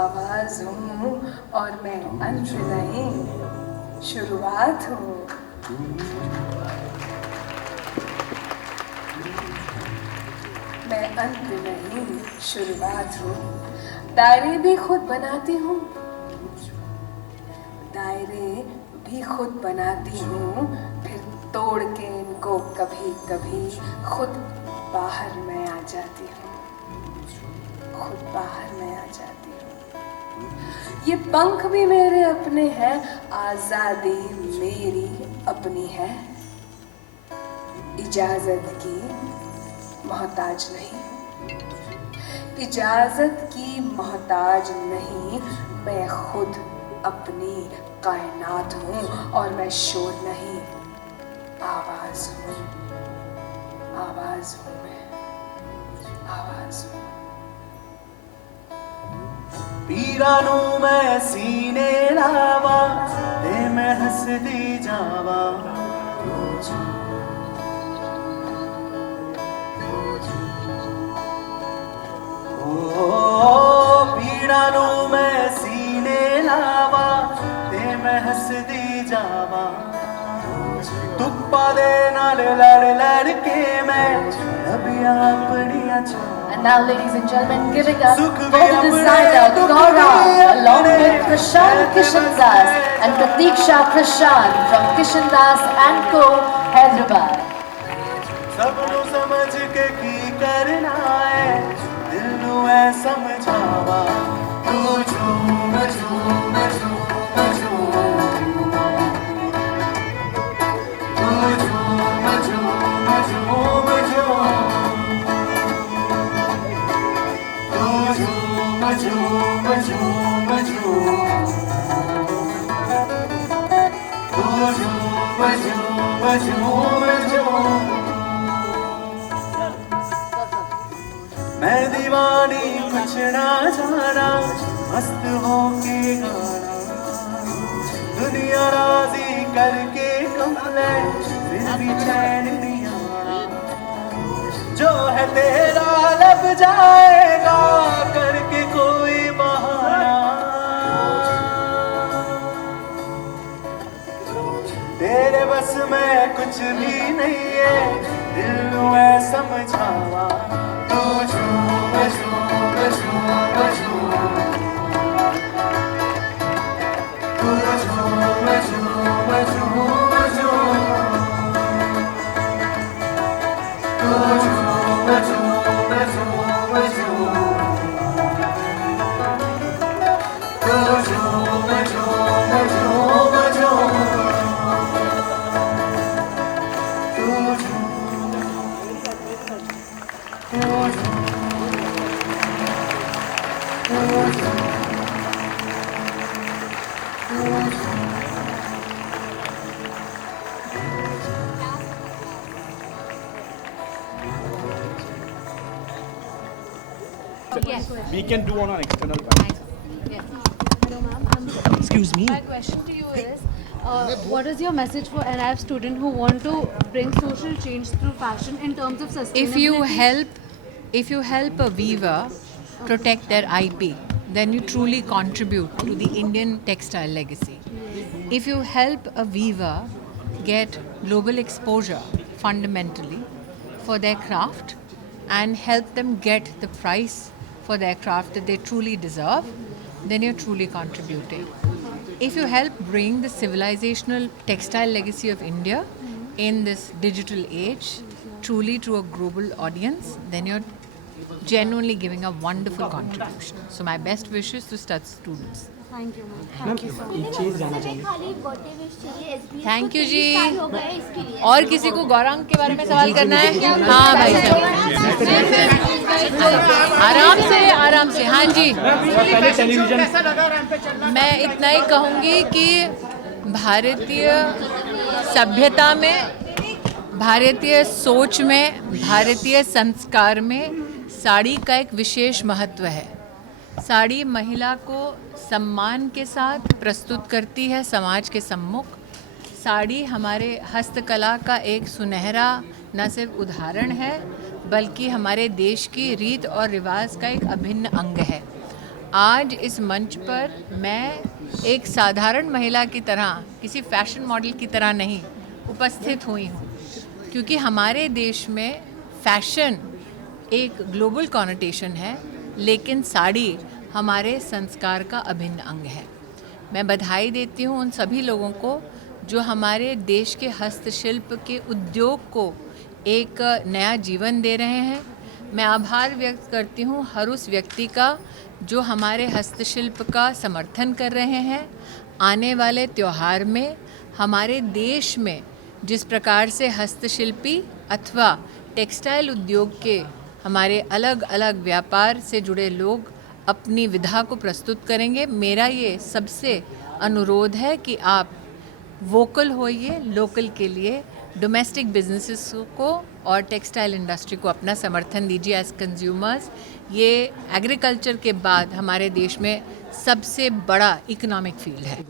आवाज हूँ और मैं अंत नहीं, शुरुआत हूँ। मैं अंत नहीं, शुरुआत हूँ। दायरे भी खुद बनाती हूँ, दायरे भी खुद बनाती हूँ, फिर तोड़ के इनको कभी कभी खुद बाहर मैं आ जाती हूँ, खुद बाहर मैं आ जाती हूँ। ये पंख भी मेरे अपने हैं, आजादी मेरी अपनी है। इजाजत की मोहताज नहीं, इजाजत की मोहताज नहीं, मैं खुद अपनी कायनात हूँ और मैं शोर नहीं, आवाज हूँ, आवाज हूँ मैं, आवाज हूँ। पीरा नू मैं सीने लावा ते मैं हसदी जावा, पीड़ा नू मैं सीने लावा ते मैं हसदी जावा, तुप्पा दे नाल लड़ लड़ के मैं अबिया अपनिया Chhaava. And now, ladies and gentlemen, giving us for the designer Gaurav, along with Prashant Kishandas and Pratiksha Prashant from Kishandas and Co, Hyderabad. सबनू समझ के की करना है, दिल नू है समझावा, तू झूम झूम झूम झूम, तू झूम झूम झूम झूम, तू झूम झूम झूम झूम, तू झूम झूम झूम झूम। मैं दीवानी कुछ ना जाना, मस्त होके गाना, दुनिया राजी करके कमले फिर भी चैन नहीं आना, जो है तेरा लब जाएगा करके कोई बहाना, तेरे बस में कुछ भी नहीं है, दिल में समझावा, तू झूम झूम झूम झूम, तू झूम झूम झूम झूम, तू झूम झूम झूम झूम, तू झूम झूम झूम झूम, तू झूम। Yes. We can do on an external panel. Yes. Hello, ma'am. Excuse me. My question to you is, what is your message for NIF students who want to bring social change through fashion in terms of sustainability? If you help a weaver protect their IP, then you truly contribute to the Indian textile legacy. If you help a weaver get global exposure fundamentally for their craft and help them get the price for their craft that they truly deserve, then you're truly contributing. If you help bring the civilizational textile legacy of India in this digital age truly to a global audience, then you're genuinely giving a wonderful contribution. So my best wishes to such students. Thank you, ma'am. Ma'am एक चीज़ जानना चाहिए। Thank you जी। और किसी को गौरांग के बारे में सवाल करना है? हाँ भाई साहब, आराम से हाँ जी। पहले टेलीविजन मैं इतना ही कहूँगी कि भारतीय सभ्यता में, भारतीय सोच में, भारतीय संस्कार में साड़ी का एक विशेष महत्व है। साड़ी महिला को सम्मान के साथ प्रस्तुत करती है समाज के सम्मुख। साड़ी हमारे हस्तकला का एक सुनहरा न सिर्फ उदाहरण है, बल्कि हमारे देश की रीत और रिवाज का एक अभिन्न अंग है। आज इस मंच पर मैं एक साधारण महिला की तरह, किसी फैशन मॉडल की तरह नहीं उपस्थित हुई हूँ, क्योंकि हमारे देश में फैशन एक ग्लोबल कॉनोटेशन है, लेकिन साड़ी हमारे संस्कार का अभिन्न अंग है। मैं बधाई देती हूँ उन सभी लोगों को जो हमारे देश के हस्तशिल्प के उद्योग को एक नया जीवन दे रहे हैं। मैं आभार व्यक्त करती हूँ हर उस व्यक्ति का जो हमारे हस्तशिल्प का समर्थन कर रहे हैं। आने वाले त्यौहार में हमारे देश में जिस प्रकार से हस्तशिल्पी अथवा टेक्सटाइल उद्योग के हमारे अलग अलग व्यापार से जुड़े लोग अपनी विधा को प्रस्तुत करेंगे, मेरा ये सबसे अनुरोध है कि आप वोकल होइए लोकल के लिए, डोमेस्टिक बिजनेसेस को और टेक्सटाइल इंडस्ट्री को अपना समर्थन दीजिए एज कंज्यूमर्स। ये एग्रीकल्चर के बाद हमारे देश में सबसे बड़ा इकोनॉमिक फील्ड है।